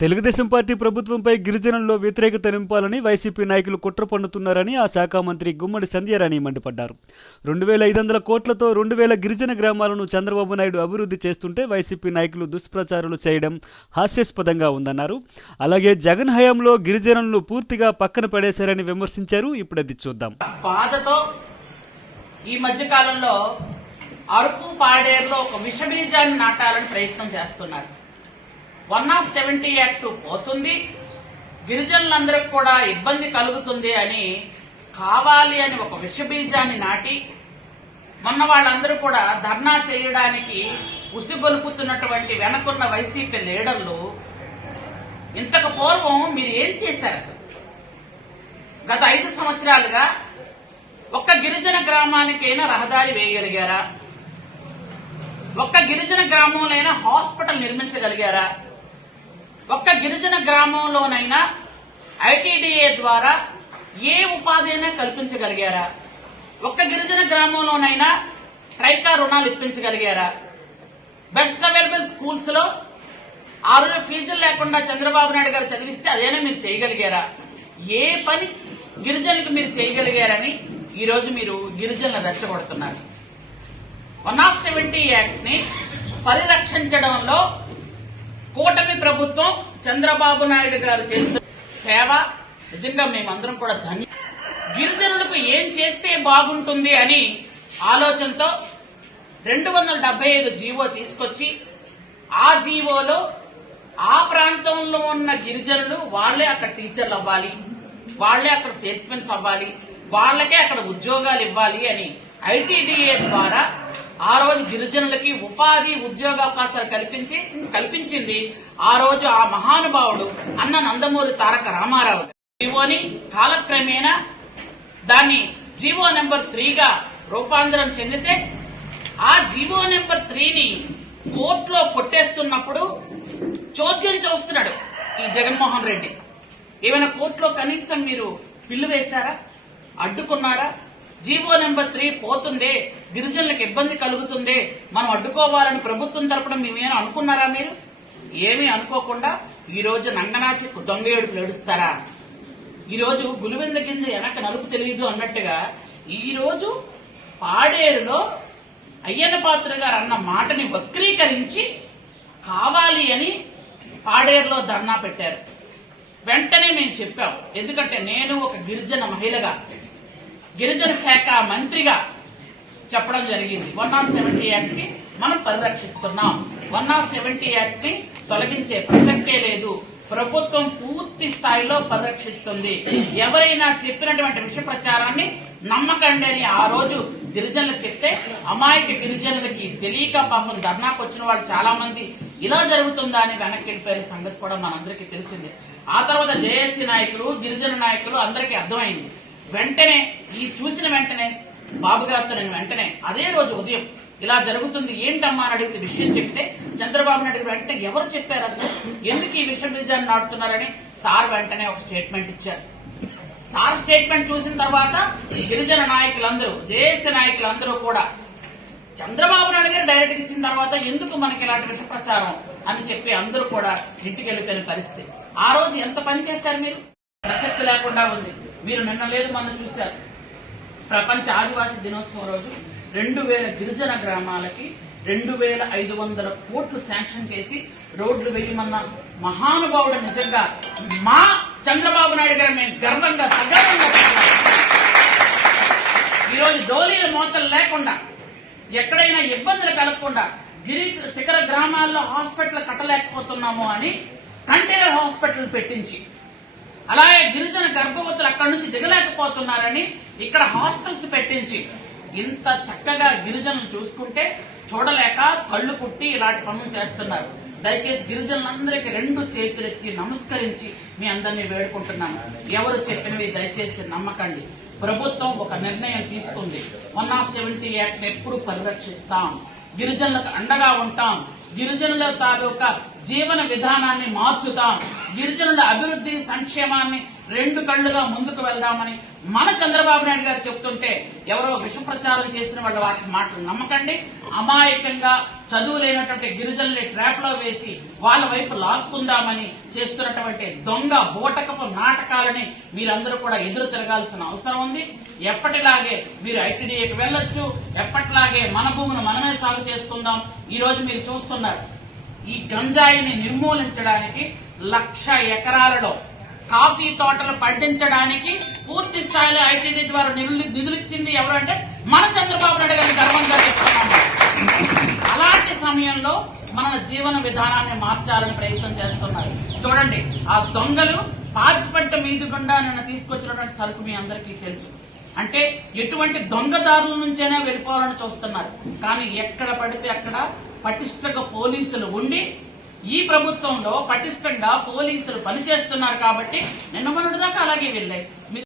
Telugu Desam party ప్రభుత్వంపై గిరిజనుల్లో వ్యతిరేకత నింపాలని వైసీపీ నాయకులు కుట్ర పన్నుతున్నారని ఆ శాఖ మంత్రి గుమ్మడి సంధ్యారాణి మండిపడ్డారు. 2500 కోట్లతో 2000 గిరిజన గ్రామాలను చంద్రబాబు నాయుడు అభివృద్ధి చేస్తుంటే వైసీపీ నాయకులు దుష్ప్రచారాలు చేయడం హాస్యాస్పదంగా ఉందన్నారు. అలాగే జగన్ హయాంలో గిరిజనులను పూర్తిగా పక్కన పడేశారని విమర్శించారు. ఇప్పుడు అది చూద్దాం. బాధతో ఈ మధ్య కాలంలో అరకు పాడేరులో ఒక విషబీజాన్ని నాటాలని ప్రయత్నం చేస్తున్నారు. 170 యాక్ట్ పోతుంది, గిరిజనులందరికీ కూడా ఇబ్బంది కలుగుతుంది అని కావాలి అని ఒక విషబీజాన్ని నాటి మొన్న వాళ్ళందరూ కూడా ధర్నా చేయడానికి ఉసిగొలుపుతున్నటువంటి వెనకున్న వైసీపీ లీడర్లు ఇంతకు పూర్వం మీరు ఏం చేశారు? అసలు గత 5 సంవత్సరాలుగా ఒక్క గిరిజన గ్రామానికైనా రహదారి వేయగలిగారా? ఒక్క గిరిజన గ్రామంలోనైనా హాస్పిటల్ నిర్మించగలిగారా? ఒక్క గిరిజన గ్రామంలోనైనా ఐటీడీఏ ద్వారా ఏ ఉపాధి అయినా కల్పించగలిగారా? ఒక్క గిరిజన గ్రామంలోనైనా ట్రైకా రుణాలు ఇప్పించగలిగారా? బెస్ట్ అవైలబుల్ స్కూల్స్ లో ఆ రోజు ఫీజులు లేకుండా చంద్రబాబు నాయుడు గారు చదివిస్తే అదేనా మీరు చేయగలిగారా? ఏ పని గిరిజనులకు మీరు చేయగలిగారని ఈ రోజు మీరు గిరిజనులను రెచ్చగొడుతున్నారు. 170 యాక్ట్ ని పరిరక్షించడంలో కూటమి ప్రభుత్వం చంద్రబాబు నాయుడు గారు చేస్తున్న సేవ నిజంగా మేమందరం కూడా గిరిజనులకు ఏం చేస్తే బాగుంటుంది అని ఆలోచనతో 275 జీవో తీసుకొచ్చి ఆ జీవోలో ఆ ప్రాంతంలో ఉన్న గిరిజనులు వాళ్లే అక్కడ టీచర్లు అవ్వాలి, వాళ్లే అక్కడ సేల్స్మెన్స్ అవ్వాలి, వాళ్లకే అక్కడ ఉద్యోగాలు ఇవ్వాలి అని ఐటీడీఏ ద్వారా ఆ రోజు గిరిజనులకి ఉపాధి ఉద్యోగావకాశాలు కల్పించింది ఆ రోజు ఆ మహానుభావుడు అన్న నందమూరి తారక రామారావు. జీవోని కాలక్రమేణా దాన్ని జీవో నెంబర్ 3గా రూపాంతరం చెందితే ఆ జీవో నెంబర్ 3ని కోర్టులో కొట్టేస్తున్నప్పుడు చోద్యం చూస్తున్నాడు ఈ జగన్మోహన్ రెడ్డి. ఏమైనా కోర్టులో కనీసం మీరు బిల్లు వేశారా? అడ్డుకున్నారా? జీవో నెంబర్ 3 పోతుందే, గిరిజనులకు ఇబ్బంది కలుగుతుందే, మనం అడ్డుకోవాలని ప్రభుత్వం తరపున మేమేమైనా అనుకున్నారా? మీరు ఏమీ అనుకోకుండా ఈ రోజు నంగనాచి దొంగ ఏడుపులు ఏడుస్తారా? ఈ రోజు గులివెంద గింజ వెనక నలుపు తెలియదు అన్నట్టుగా ఈ రోజు పాడేరులో అయ్యన్న పాత్ర గారు అన్న మాటని వక్రీకరించి కావాలి అని పాడేరులో ధర్నా పెట్టారు. వెంటనే మేము చెప్పాం, ఎందుకంటే నేను ఒక గిరిజన మహిళగా గిరిజన శాఖ మంత్రిగా చెప్పడం జరిగింది. 170 యాక్ట్ ని మనం పరిరక్షిస్తున్నాం, 170 యాక్ట్ ని తొలగించే ప్రసక్తే లేదు, ప్రభుత్వం పూర్తి స్థాయిలో పరిరక్షిస్తుంది, ఎవరైనా చెప్పినటువంటి విష ప్రచారాన్ని నమ్మకండి అని ఆ రోజు గిరిజనులకు చెప్తే అమాయక గిరిజనులకి తెలియక పాపం ధర్నాకు వచ్చిన వాళ్ళు చాలా మంది ఇలా జరుగుతుందా అని వెనక్కి వెళ్ళిపోయిన సంగతి కూడా మనందరికీ తెలిసిందే. ఆ తర్వాత జేఏసీ నాయకులు, గిరిజన నాయకులు అందరికీ అర్థమైంది. వెంటనే ఈ చూసిన వెంటనే బాబు గారితో నేను వెంటనే అదే రోజు ఉదయం ఇలా జరుగుతుంది ఏంటమ్మా అని అడిగితే విషయం చెప్తే చంద్రబాబు నాయుడు వెంటనే ఎవరు చెప్పారు అసలు ఎందుకు ఈ విషయం బీజాన్ని నాటుతున్నారని సార్ వెంటనే ఒక స్టేట్మెంట్ ఇచ్చారు. సార్ స్టేట్మెంట్ చూసిన తర్వాత గిరిజన నాయకులందరూ, జేఏసీ నాయకులందరూ కూడా చంద్రబాబు నాయుడు గారు డైరెక్ట్ ఇచ్చిన తర్వాత ఎందుకు మనకి ఇలాంటి విష ప్రచారం అని చెప్పి అందరూ కూడా ఇంటికి వెళ్ళిపోయిన పరిస్థితి. ఆ రోజు ఎంత పని చేశారు మీరు? ప్రసక్తి లేకుండా ఉంది. మీరు నిన్న లేదు మొన్న చూశారు, ప్రపంచ ఆదివాసీ దినోత్సవం రోజు 2000 గిరిజన గ్రామాలకి 2500 కోట్లు శాంక్షన్ చేసి రోడ్లు వేయమన్న మహానుభావుడు నిజంగా మా చంద్రబాబు నాయుడు గారు మేము గర్వంగా సగర్వంగా ఈరోజు దోలీల మోతలు లేకుండా ఎక్కడైనా ఇబ్బందులు కలగకుండా గిరి శిఖర గ్రామాల్లో హాస్పిటల్ కట్టలేకపోతున్నాము అని కంటైనర్ హాస్పిటల్ పెట్టించి, అలాగే గిరిజన గర్భవతులు అక్కడి నుంచి దిగలేకపోతున్నారని ఇక్కడ హాస్టల్స్ పెట్టించి ఇంత చక్కగా గిరిజనులు చూసుకుంటే చూడలేక కళ్లు కుట్టి ఇలాంటి పనులు చేస్తున్నారు. దయచేసి గిరిజనులందరికీ 2 చేతులెత్తి నమస్కరించి మీ అందరినీ వేడుకుంటున్నాను, ఎవరు చెప్పినవి దయచేసి నమ్మకండి. ప్రభుత్వం ఒక నిర్ణయం తీసుకుంది, 170 యాక్ట్ ఎప్పుడు పరిరక్షిస్తాం, గిరిజనులకు అండగా ఉంటాం, గిరిజనుల తాలూకా జీవన విధానాన్ని మార్చుతాం, గిరిజనుల అభివృద్ధి సంక్షేమాన్ని రెండు కళ్లుగా ముందుకు వెళ్దామని మన చంద్రబాబు నాయుడు గారు చెప్తుంటే ఎవరో విష ప్రచారం చేసిన వాళ్ళ వాటి మాటలు నమ్మకండి. అమాయకంగా చదువు లేనటువంటి గిరిజనుల్ని ట్రాప్ లో వేసి వాళ్ళ వైపు లాక్కుందామని చేస్తున్నటువంటి దొంగ బోటకపు నాటకాలని మీరందరూ కూడా ఎదురు తిరగాల్సిన అవసరం ఉంది. ఎప్పటిలాగే మీరు ఐటీడీఏకి వెళ్లొచ్చు, ఎప్పటిలాగే మన భూమిని మనమే సాగు చేసుకుందాం. ఈ రోజు మీరు చూస్తున్నారు, ఈ గంజాయిని నిర్మూలించడానికి 1,00,000 ఎకరాలలో కాఫీ తోటలు పండించడానికి పూర్తి స్థాయిలో ఐటీడీ ద్వారా నిధులిచ్చింది ఎవరు అంటే మన చంద్రబాబు నాయుడు గారిని గర్వంగా చెప్తున్నాము. అలాంటి సమయంలో మన జీవన విధానాన్ని మార్చాలని ప్రయత్నం చేస్తున్నారు. చూడండి, ఆ దొంగలు పాచిపట్ట మీదు గుండా నిన్న తీసుకొచ్చినటువంటి సరుకు మీ అందరికీ తెలుసు. అంటే ఎటువంటి దొంగదారుల నుంచైనా వెళ్ళిపోవాలని చూస్తున్నారు. కానీ ఎక్కడ పడితే అక్కడ పటిష్టంగా పోలీసులు ఉండి, ఈ ప్రభుత్వంలో పటిష్టంగా పోలీసులు పనిచేస్తున్నారు కాబట్టి నిన్న మొన్నటి దాకా అలాగే వెళ్ళాయి.